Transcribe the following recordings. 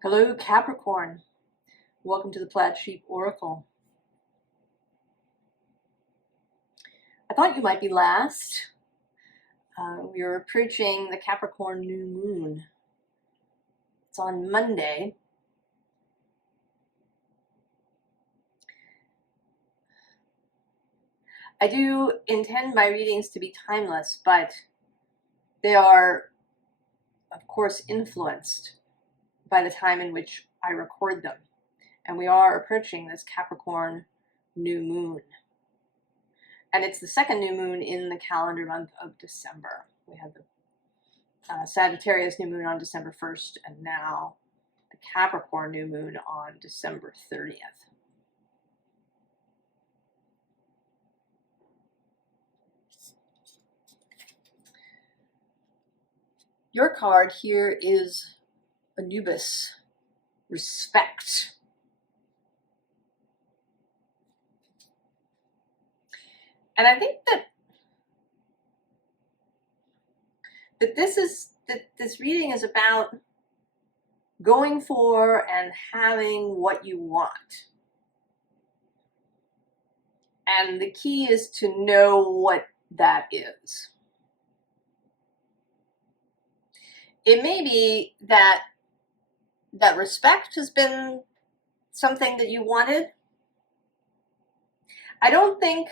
Hello, Capricorn. Welcome to the Plaid Oracle. I thought you might be last. We are approaching the Capricorn new moon. It's on Monday. I do intend my readings to be timeless, but they are, of course, influenced by the time in which I record them. And we are approaching this Capricorn new moon. And it's the second new moon in the calendar month of December. We have the Sagittarius new moon on December 1st, and now the Capricorn new moon on December 30th. Your card here is Anubis, respect. And I think that this reading is about going for and having what you want. And the key is to know what that is. It may be that respect has been something that you wanted. I don't think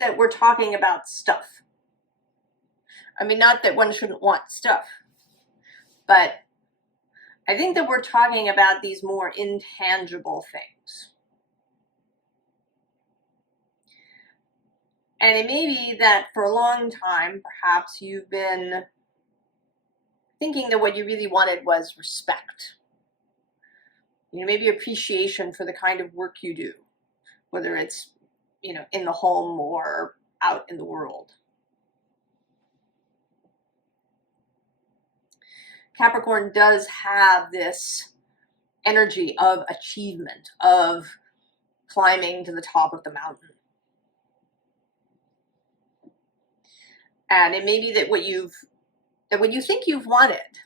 that we're talking about stuff. I mean, not that one shouldn't want stuff, but I think that we're talking about these more intangible things. And it may be that for a long time, perhaps you've been thinking that what you really wanted was respect. You know, maybe appreciation for the kind of work you do, whether it's, you know, in the home or out in the world. Capricorn does have this energy of achievement, of climbing to the top of the mountain. And it may be that what you think you've wanted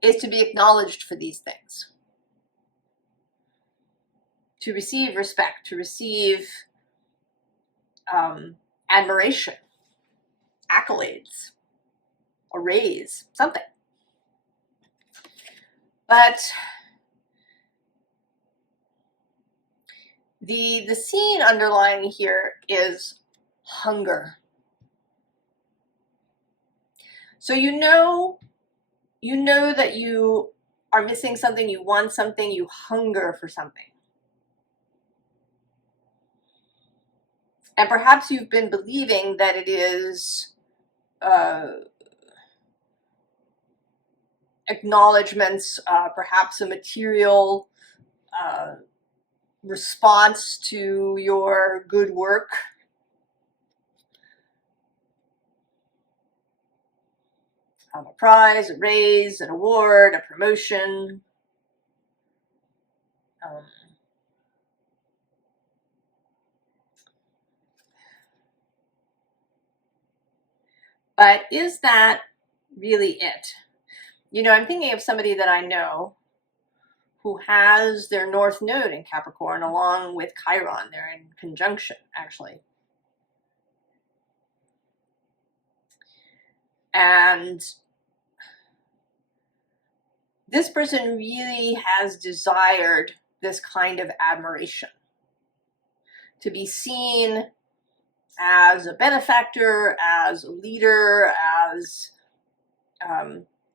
is to be acknowledged for these things, to receive respect, to receive admiration, accolades, a raise, something. But the scene underlying here is hunger. So you know that you are missing something, you want something, you hunger for something. And perhaps you've been believing that it is acknowledgments, perhaps a material response to your good work. A prize, a raise, an award, a promotion. But is that really it? You know, I'm thinking of somebody that I know who has their North Node in Capricorn along with Chiron. They're in conjunction, actually. And this person really has desired this kind of admiration, to be seen as a benefactor, as a leader, as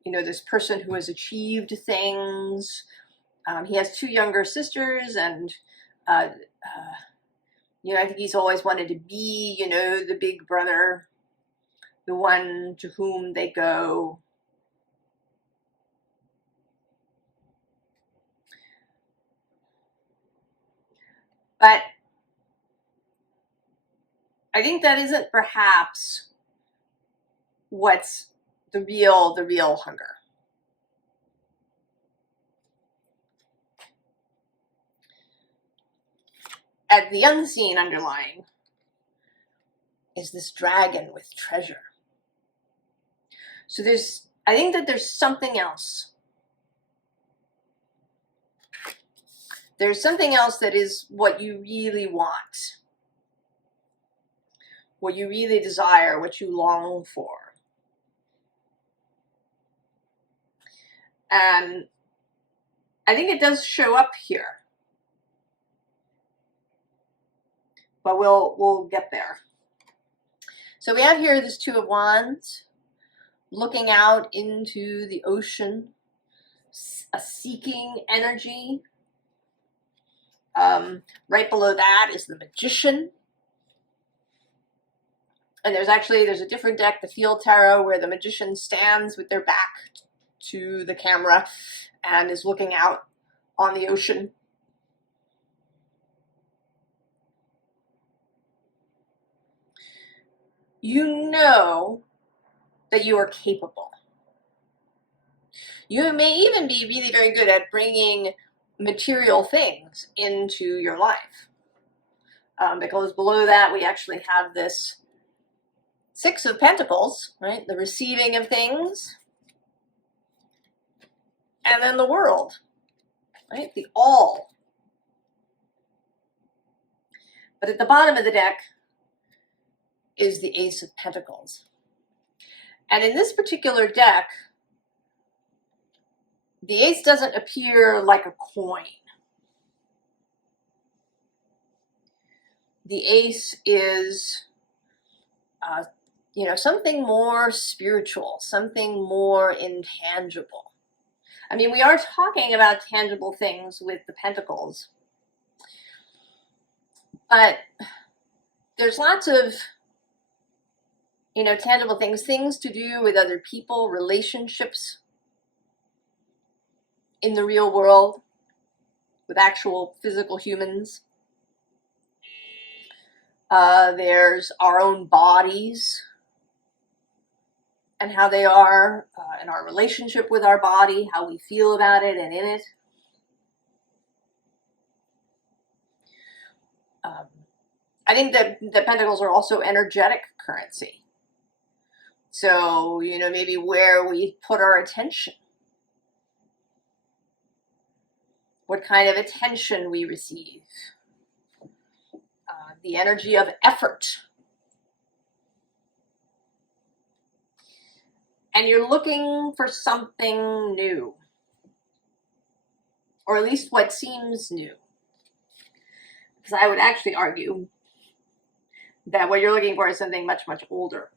you know, this person who has achieved things. He has two younger sisters, and you know, I think he's always wanted to be, you know, the big brother, the one to whom they go. But I think that isn't perhaps what's the real hunger. At the unseen underlying is this dragon with treasure. So there's I think that there's something else. There's something else that is what you really want, what you really desire, what you long for. And I think it does show up here. But we'll get there. So we have here this Two of Wands, looking out into the ocean, a seeking energy. Right below that is the Magician. And there's a different deck, the Field Tarot, where the Magician stands with their back to the camera and is looking out on the ocean. You know that you are capable. You may even be really very good at bringing material things into your life. Because below that, we actually have this Six of Pentacles, right? The receiving of things. And then the World, right? The All. But at the bottom of the deck is the Ace of Pentacles. And in this particular deck, the ace doesn't appear like a coin. The ace is, something more spiritual, something more intangible. I mean, we are talking about tangible things with the pentacles, but there's lots of, tangible things to do with other people, relationships in the real world with actual physical humans. There's our own bodies and how they are, and our relationship with our body, how we feel about it and in it. I think that the pentacles are also energetic currency. So, maybe where we put our attention, what kind of attention we receive, the energy of effort. And you're looking for something new, or at least what seems new. Because I would actually argue that what you're looking for is something much, much older.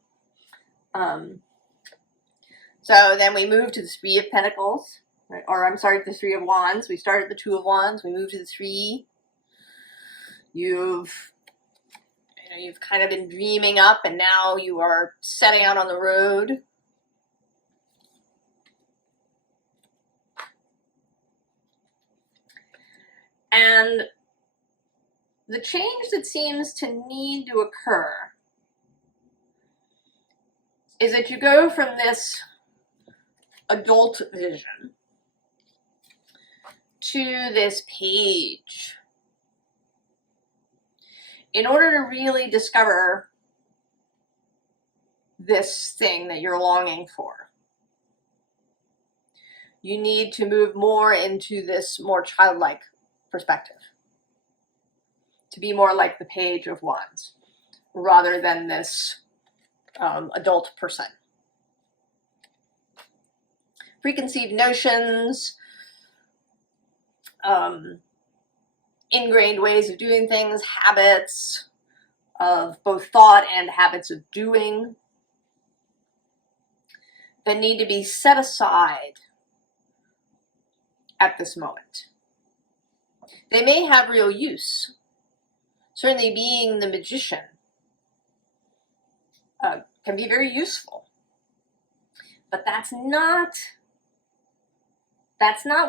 So then we move to the Three of Pentacles, right? Or I'm sorry, the Three of Wands. We started the Two of Wands. We move to the Three. You've kind of been dreaming up, and now you are setting out on the road. And the change that seems to need to occur is that you go from this adult vision to this Page. In order to really discover this thing that you're longing for, you need to move more into this more childlike perspective, to be more like the Page of Wands rather than this adult person. Preconceived notions, ingrained ways of doing things, habits of both thought and habits of doing that need to be set aside at this moment. They may have real use. Certainly being the Magician can be very useful. But that's not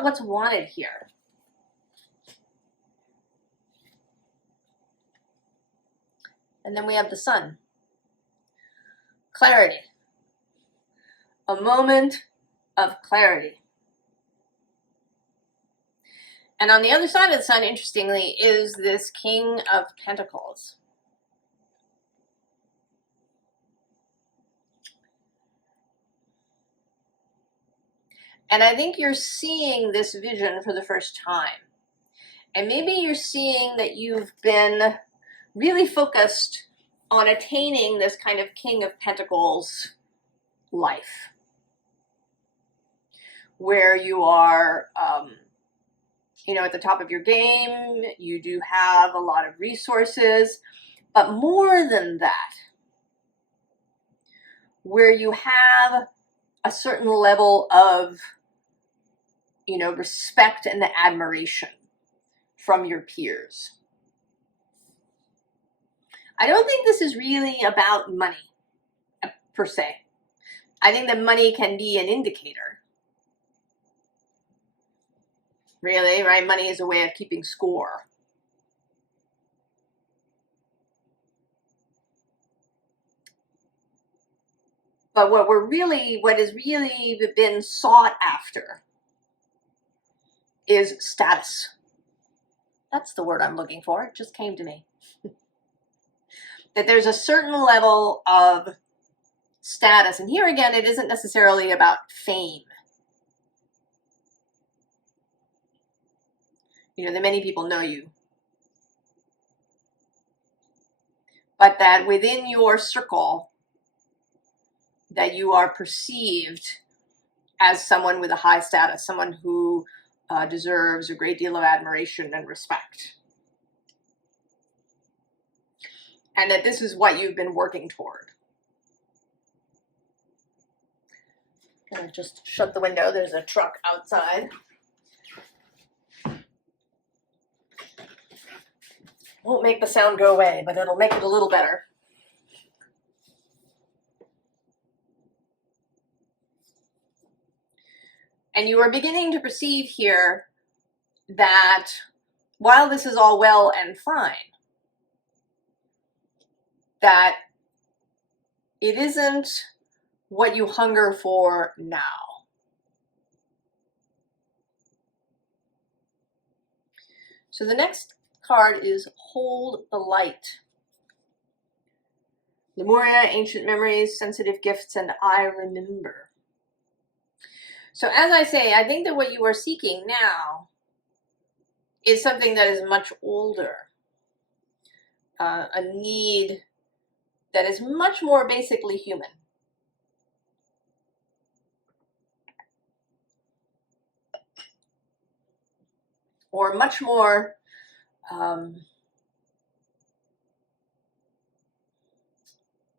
what's wanted here. And then we have the Sun. Clarity. A moment of clarity. And on the other side of the Sun, interestingly, is this King of Pentacles. And I think you're seeing this vision for the first time. And maybe you're seeing that you've been really focused on attaining this kind of King of Pentacles life, where you are, at the top of your game, you do have a lot of resources, but more than that, where you have a certain level of, respect and admiration from your peers. I don't think this is really about money, per se. I think that money can be an indicator. Really, right? Money is a way of keeping score. But what has really been sought after is status. That's the word I'm looking for. It just came to me. That there's a certain level of status. And here again, it isn't necessarily about fame. That many people know you. But that within your circle, that you are perceived as someone with a high status, someone who deserves a great deal of admiration and respect. And that this is what you've been working toward. I'm gonna just shut the window. There's a truck outside. Won't make the sound go away, but it'll make it a little better. And you are beginning to perceive here that while this is all well and fine, that it isn't what you hunger for now. So the next card is Hold the Light. Lemuria, Ancient Memories, Sensitive Gifts, and I Remember. So as I say, I think that what you are seeking now is something that is much older. A need that is much more basically human. Or much more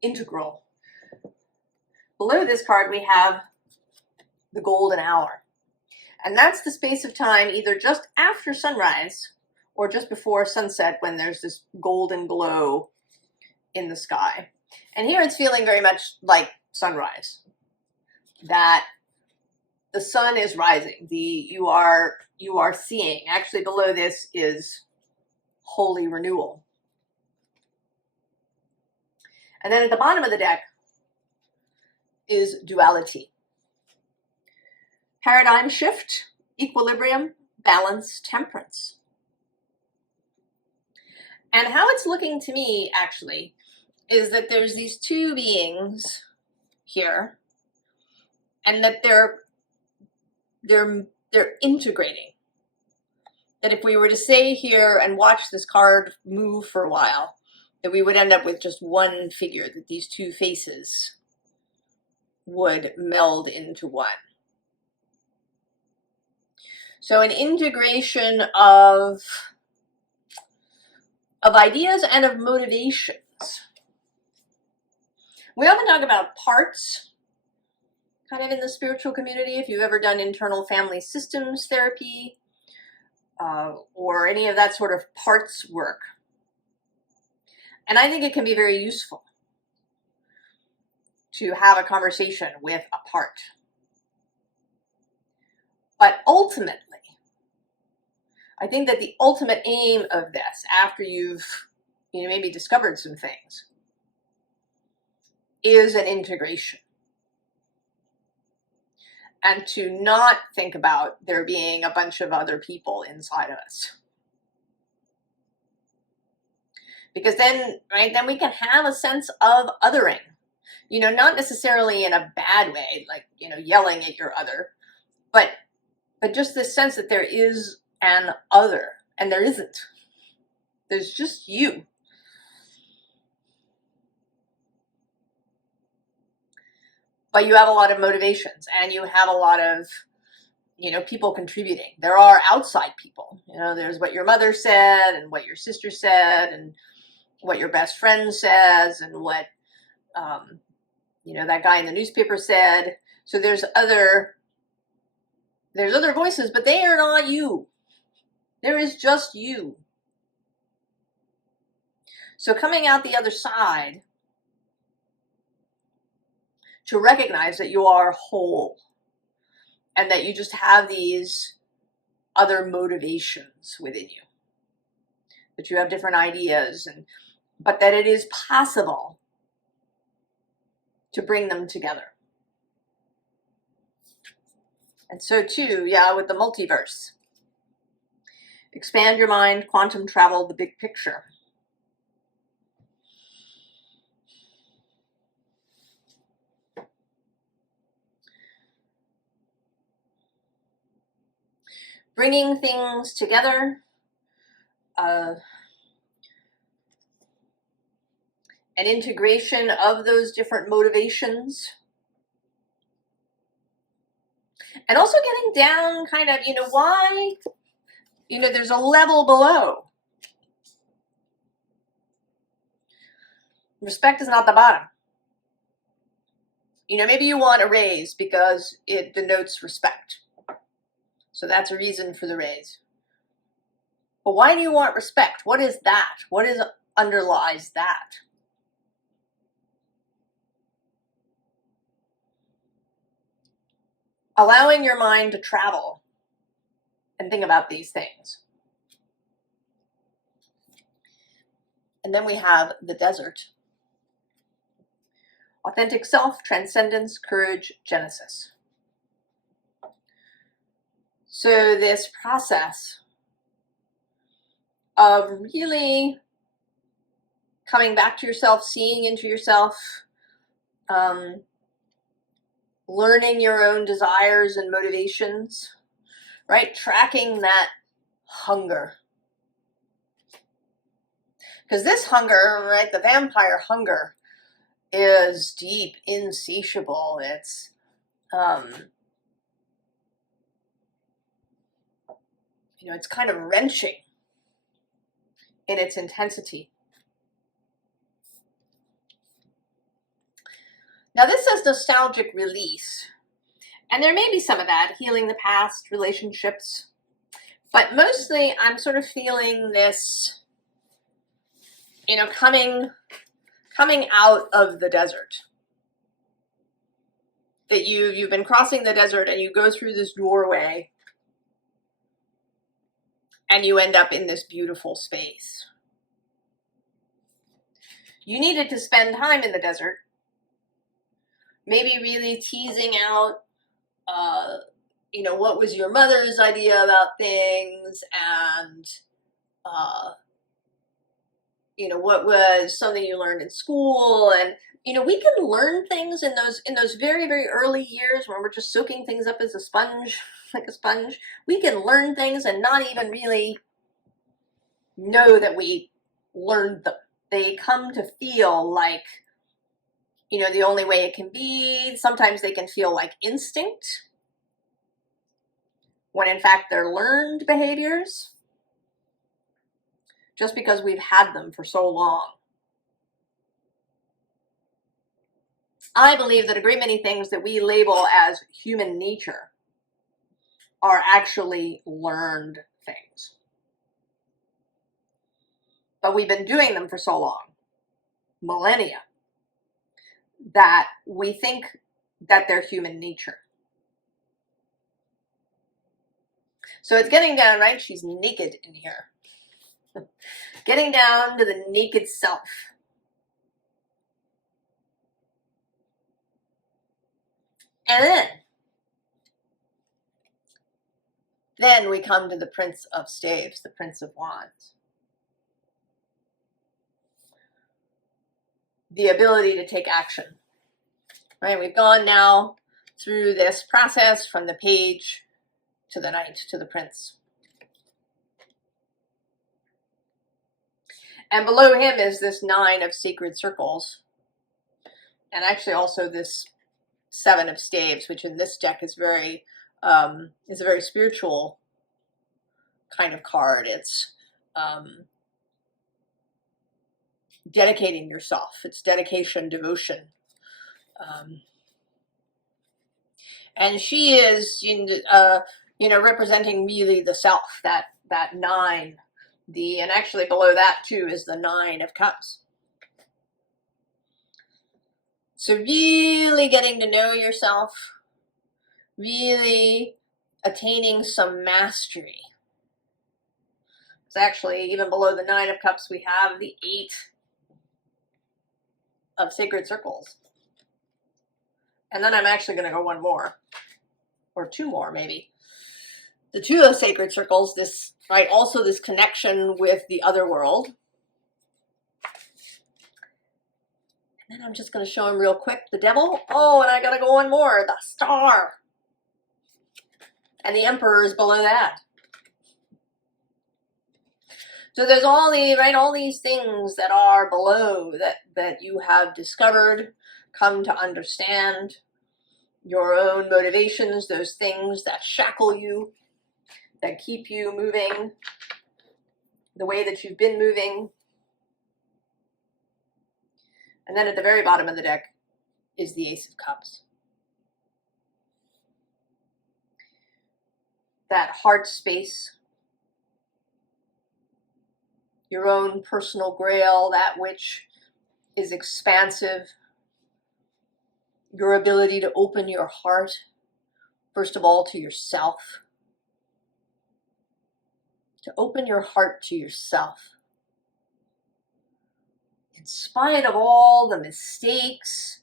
integral. Below this card we have the golden hour. And that's the space of time either just after sunrise or just before sunset, when there's this golden glow in the sky. And here it's feeling very much like sunrise. That the sun is rising. You are seeing. Actually below this is holy renewal. And then at the bottom of the deck is duality. Paradigm shift, equilibrium, balance, temperance. And how it's looking to me, actually, is that there's these two beings here, and that they're integrating. That if we were to stay here and watch this card move for a while, that we would end up with just one figure, that these two faces would meld into one. So an integration of ideas and of motivations. We often talk about parts, kind of in the spiritual community. If you've ever done internal family systems therapy, or any of that sort of parts work. And I think it can be very useful to have a conversation with a part. But ultimately, I think that the ultimate aim of this, after you've maybe discovered some things, is an integration. And to not think about there being a bunch of other people inside of us. Because then we can have a sense of othering. Not necessarily in a bad way, like, yelling at your other, But just this sense that there is an other, and there isn't. There's just you. But you have a lot of motivations, and you have a lot of, people contributing. There are outside people. There's what your mother said, and what your sister said, and what your best friend says, and what, that guy in the newspaper said. So there's other voices, but they are not you. There is just you. So coming out the other side, to recognize that you are whole, and that you just have these other motivations within you, that you have different ideas, but that it is possible to bring them together. And so too, with the multiverse. Expand your mind, quantum travel, the big picture. Bringing things together, an integration of those different motivations, and also getting down kind of, why, there's a level below. Respect is not the bottom. Maybe you want a raise because it denotes respect. So that's a reason for the raise. But why do you want respect? What is that? What underlies that? Allowing your mind to travel and think about these things. And then we have the desert. Authentic self, transcendence, courage, genesis. So this process of really coming back to yourself, seeing into yourself, learning your own desires and motivations, right? Tracking that hunger. Because this hunger, right, the vampire hunger, is deep, insatiable. It's, it's kind of wrenching in its intensity. Now this says nostalgic release, and there may be some of that, healing the past, relationships, but mostly I'm sort of feeling this, coming out of the desert. That you've been crossing the desert and you go through this doorway and you end up in this beautiful space. You needed to spend time in the desert, maybe really teasing out, what was your mother's idea about things, and, what was something you learned in school. And, we can learn things in those very, very early years when we're just soaking things up as a sponge, like a sponge. We can learn things and not even really know that we learned them. They come to feel like, the only way it can be. Sometimes they can feel like instinct, when in fact they're learned behaviors, just because we've had them for so long. I believe that a great many things that we label as human nature are actually learned things. But we've been doing them for so long, millennia, that we think that they're human nature. So it's getting down, right? She's naked in here. Getting down to the naked self. And then we come to the Prince of Staves, the Prince of Wands. The ability to take action, right? We've gone now through this process from the page to the knight to the prince. And below him is this 9 of sacred circles, and actually also this 7 of staves, which in this deck is a very spiritual kind of card. It's dedicating yourself. It's dedication, devotion. And she is, representing really the self, that 9. And actually below that too is the 9 of cups. So really getting to know yourself, really attaining some mastery. It's actually, even below the 9 of cups, we have the 8 of sacred circles. And then I'm actually going to go one more, or 2 more maybe. The 2 of sacred circles, this, right, also this connection with the other world. And then I'm just going to show him real quick the devil. Oh, and I got to go one more, the star. And the emperor is below that. So there's all these things that are below that you have discovered, come to understand, your own motivations, those things that shackle you, that keep you moving the way that you've been moving. And then at the very bottom of the deck is the Ace of Cups. That heart space, your own personal grail, that which is expansive, your ability to open your heart, first of all, to yourself. To open your heart to yourself. In spite of all the mistakes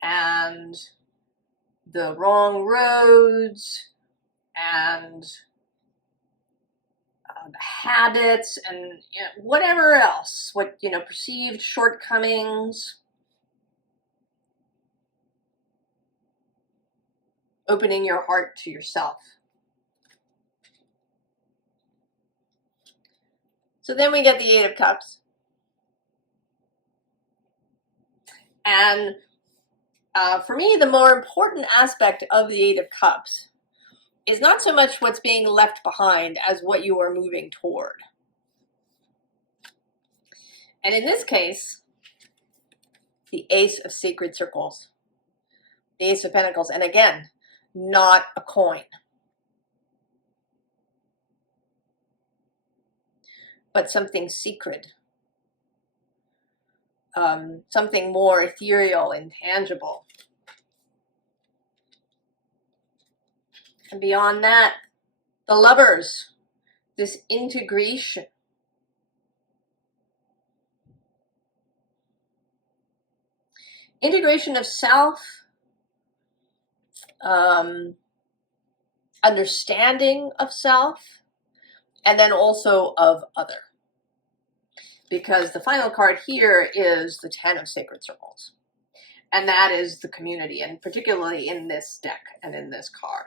and the wrong roads and the habits and whatever else, perceived shortcomings, opening your heart to yourself. So then we get the 8 of Cups. And for me, the more important aspect of the 8 of Cups is not so much what's being left behind as what you are moving toward. And in this case, the Ace of Sacred Circles, the Ace of Pentacles, and again, not a coin, but something secret, something more ethereal, intangible. And beyond that, the Lovers, this integration. Integration of self, understanding of self, and then also of other. Because the final card here is the 10 of Sacred Circles. And that is the community, and particularly in this deck and in this card.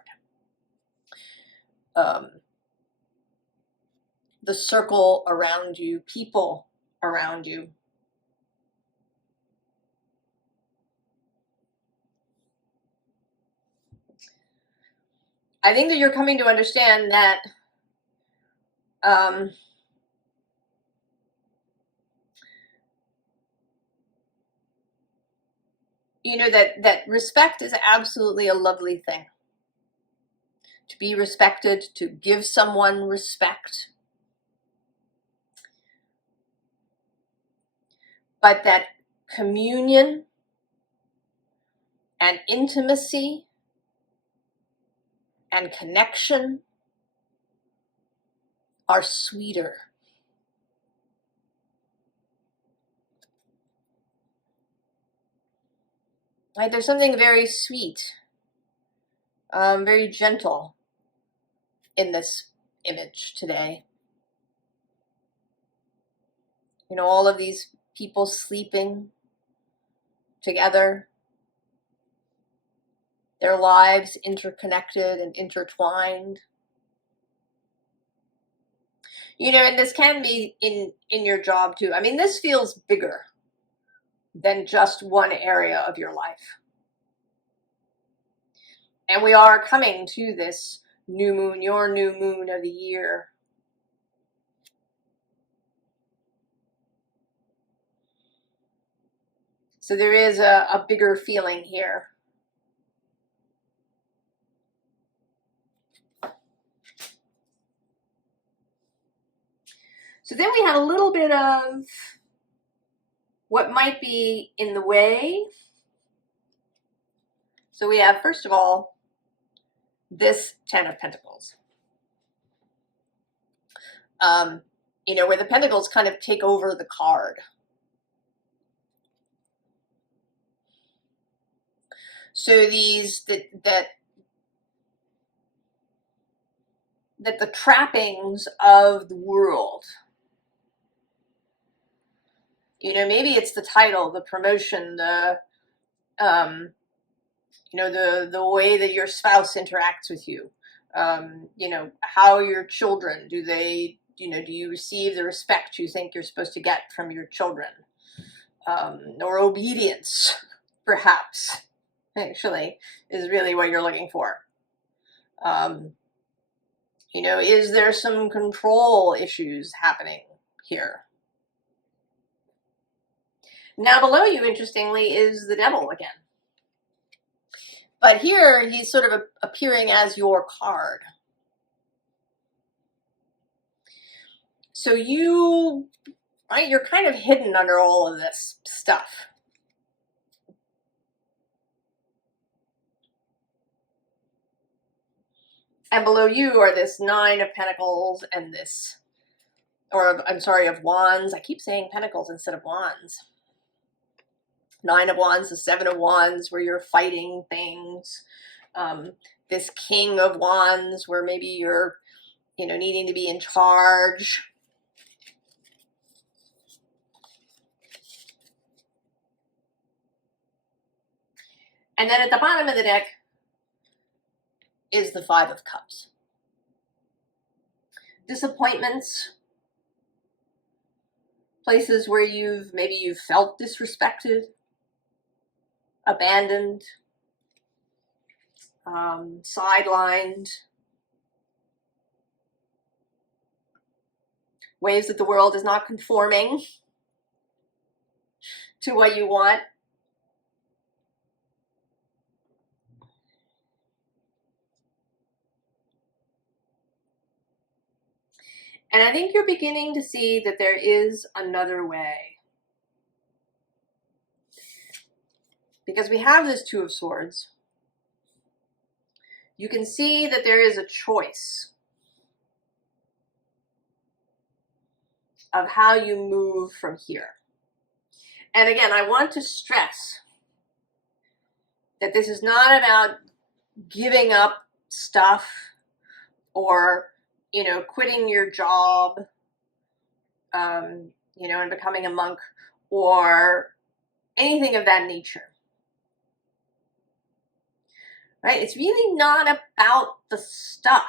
The circle around you, people around you. I think that you're coming to understand that that respect is absolutely a lovely thing. To be respected, to give someone respect. But that communion and intimacy and connection are sweeter. Right? There's something very sweet, very gentle in this image today. All of these people sleeping together, their lives interconnected and intertwined. You know, and this can be in your job too. I mean, this feels bigger than just one area of your life. And we are coming to this new moon, your new moon of the year. So there is a bigger feeling here. So then we have a little bit of what might be in the way. So we have, first of all, this 10 of Pentacles. You know, where the Pentacles kind of take over the card. So these, that the trappings of the world, you know, maybe it's the title, the promotion, the, you know, the way that your spouse interacts with you, you know, how your children, do they, you know, do you receive the respect you think you're supposed to get from your children, or obedience, perhaps, actually, is really what you're looking for. You know, is there some control issues happening here? Now below you, interestingly, is the devil again. But here, he's sort of appearing as your card. So you, right, you're kind of hidden under all of this stuff. And below you are this 9 of Pentacles and this, or I'm sorry, of Wands. I keep saying Pentacles instead of Wands. 9 of Wands, the 7 of Wands, where you're fighting things. This King of Wands, where maybe you're, you know, needing to be in charge. And then at the bottom of the deck is the 5 of Cups. Disappointments. Places where maybe you've felt disrespected, abandoned, sidelined. Ways that the world is not conforming to what you want. And I think you're beginning to see that there is another way. Because we have this 2 of Swords. You can see that there is a choice of how you move from here. And again, I want to stress that this is not about giving up stuff or, you know, quitting your job, you know, and becoming a monk or anything of that nature. Right? It's really not about the stuff.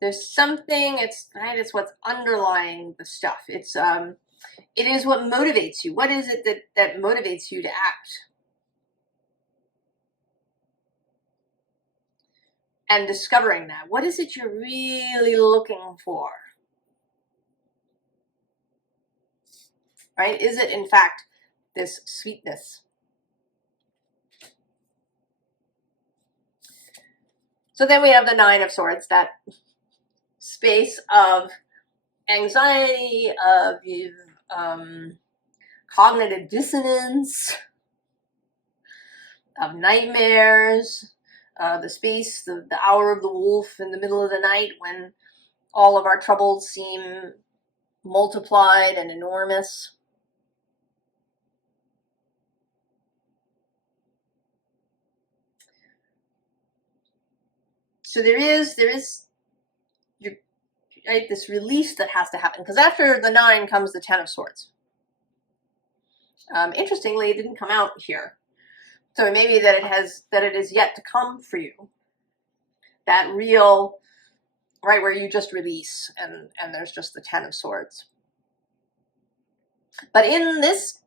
There's something, it's what's underlying the stuff. It is what motivates you. What is it that motivates you to act? And discovering that. What is it you're really looking for? Right? Is it, in fact, this sweetness? So then we have the 9 of Swords, that space of anxiety, of cognitive dissonance, of nightmares, the space, the hour of the wolf in the middle of the night when all of our troubles seem multiplied and enormous. So there is right, this release that has to happen, because after the 9 comes the 10 of Swords. Interestingly, it didn't come out here, So it may be that it is yet to come for you. That real, right, where you just release and there's just the Ten of Swords. But in this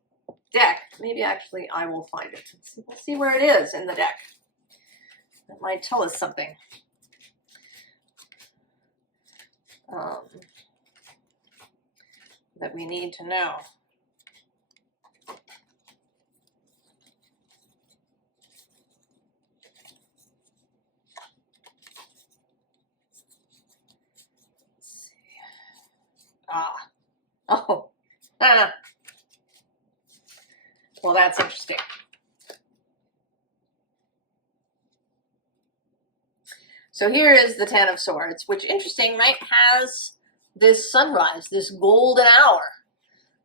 deck, maybe actually I will find it. We'll see where it is in the deck. That might tell us something. That we need to know. Let's see. Oh. Well, that's interesting. So here is the Ten of Swords, which, interesting, right, has this sunrise, this golden hour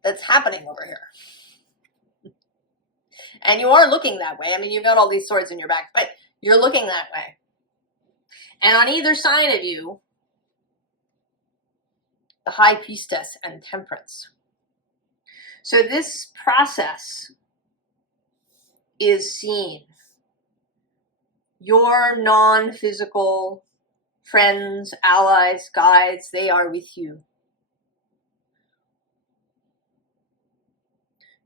that's happening over here. And you are looking that way. I mean, you've got all these swords in your back, but you're looking that way. And on either side of you, the High Priestess and Temperance. So this process is seen. Your non-physical friends, allies, guides, they are with you.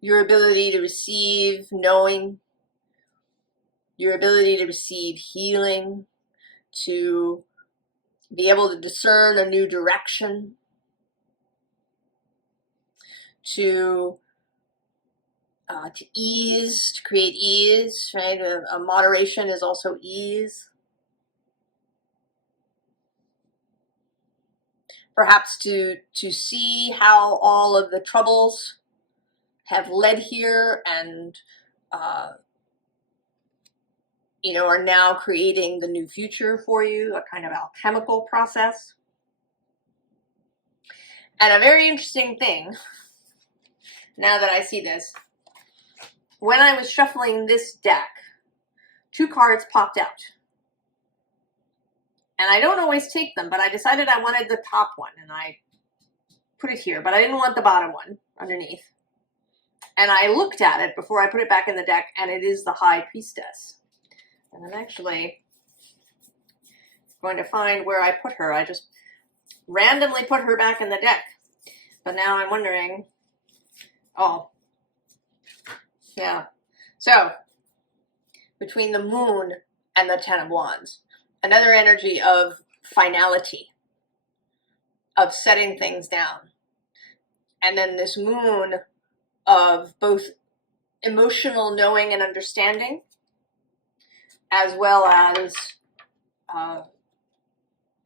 Your ability to receive knowing, your ability to receive healing, to be able to discern a new direction, to ease, to create ease, right? A moderation is also ease. Perhaps to see how all of the troubles have led here and, are now creating the new future for you, a kind of alchemical process. And a very interesting thing, now that I see this, when I was shuffling this deck, 2 cards popped out. And I don't always take them, but I decided I wanted the top one, and I put it here, but I didn't want the bottom one underneath. And I looked at it before I put it back in the deck, and it is the High Priestess. And I'm actually going to find where I put her. I just randomly put her back in the deck. But now I'm wondering, oh, yeah. So, between the Moon and the Ten of Wands, another energy of finality, of setting things down. And then this Moon of both emotional knowing and understanding, as well as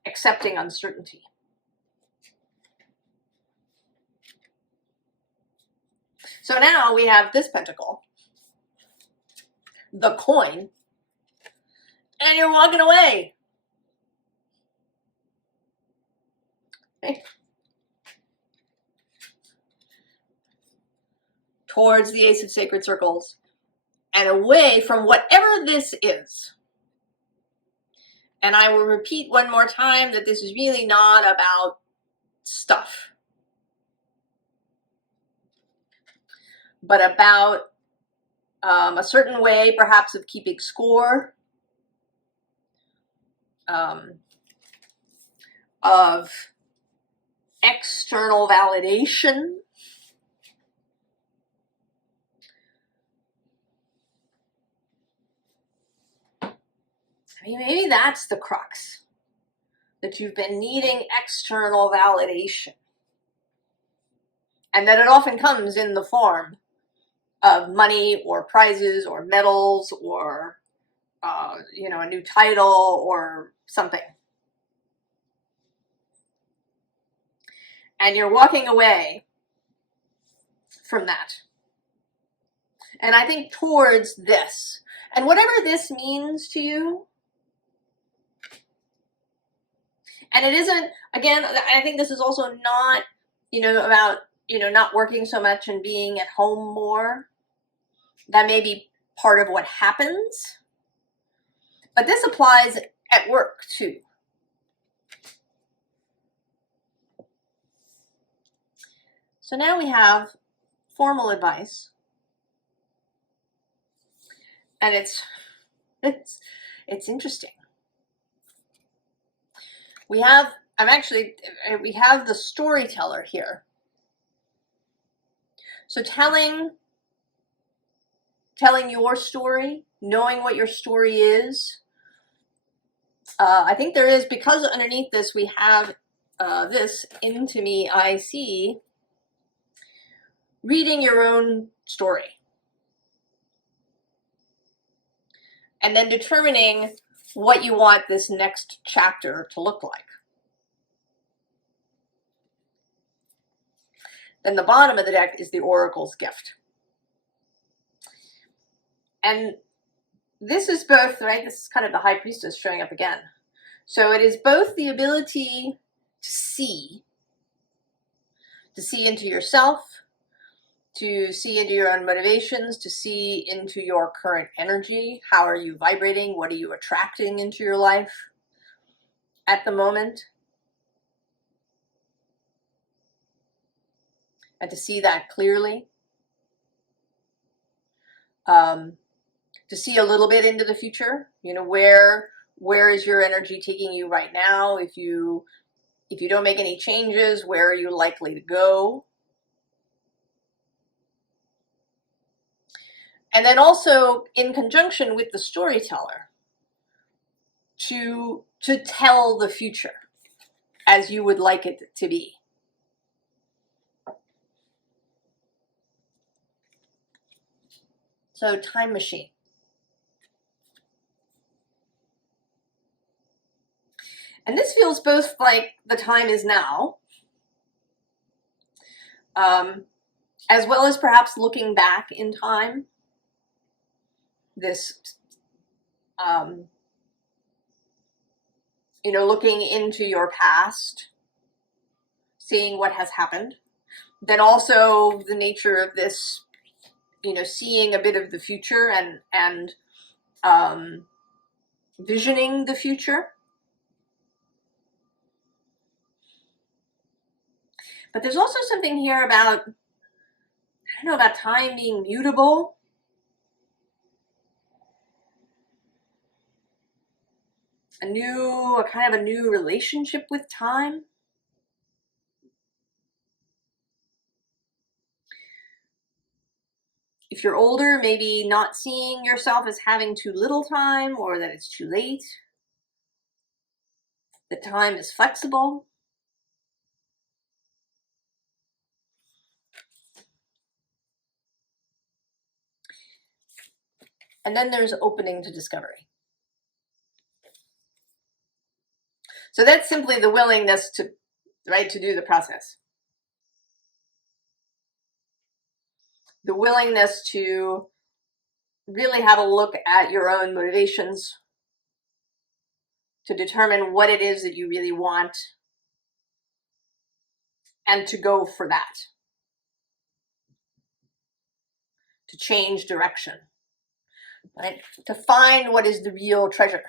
accepting uncertainty. So now we have this pentacle, the coin, and you're walking away. Okay. Towards the Ace of Sacred Circles and away from whatever this is. And I will repeat one more time that this is really not about stuff, but about a certain way, perhaps, of keeping score, of external validation, I mean, maybe that's the crux, that you've been needing external validation, and that it often comes in the form of money or prizes or medals or a new title or something. And you're walking away from that. And I think towards this. And whatever this means to you, and it isn't, again, I think this is also not, about, not working so much and being at home more. That may be part of what happens. But this applies at work too. So now we have formal advice. And it's interesting. We have the storyteller here. So telling your story, knowing what your story is. I think there is, because underneath this we have this, into me I see, reading your own story. And then determining what you want this next chapter to look like. Then the bottom of the deck is the Oracle's gift. And this is both, right, this is kind of the High Priestess showing up again. So it is both the ability to see into yourself, to see into your own motivations, to see into your current energy. How are you vibrating? What are you attracting into your life at the moment? And to see that clearly. To see a little bit into the future, you know, where is your energy taking you right now? If you don't make any changes, where are you likely to go? And then also in conjunction with the storyteller, to tell the future as you would like it to be. So time machine. And this feels both like the time is now, as well as perhaps looking back in time. This, you know, looking into your past, seeing what has happened. Then also the nature of this, you know, seeing a bit of the future and visioning the future. But there's also something here about, I don't know, about time being mutable. A kind of a new relationship with time. If you're older, maybe not seeing yourself as having too little time, or that it's too late. The time is flexible. And then there's opening to discovery. So that's simply the willingness to, right, to do the process. The willingness to really have a look at your own motivations, to determine what it is that you really want, and to go for that. To change direction, right? To find what is the real treasure.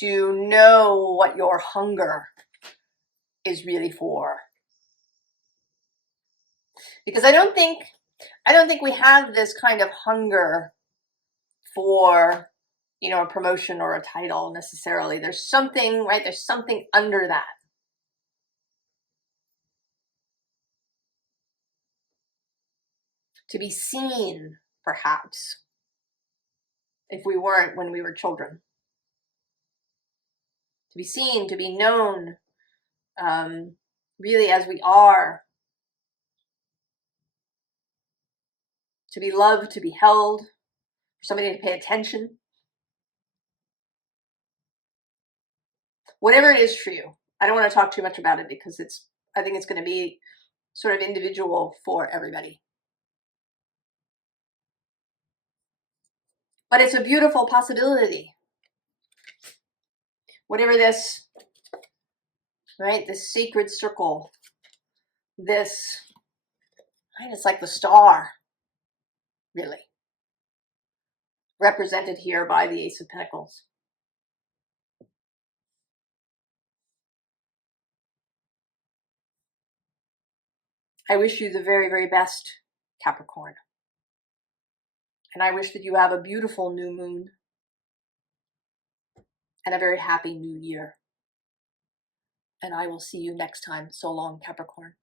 To know what your hunger is really for. Because I don't think we have this kind of hunger for, you know, a promotion or a title necessarily. There's something, right? There's something under that. To be seen, perhaps, if we weren't when we were children. To be seen, to be known, really as we are. To be loved, to be held, for somebody to pay attention. Whatever it is for you. I don't want to talk too much about it because I think it's going to be sort of individual for everybody. But it's a beautiful possibility. Whatever this, right, this sacred circle, this, right, it's like the star, really, represented here by the Ace of Pentacles. I wish you the very, very best, Capricorn. And I wish that you have a beautiful new moon and a very happy new year. And I will see you next time. So long, Capricorn.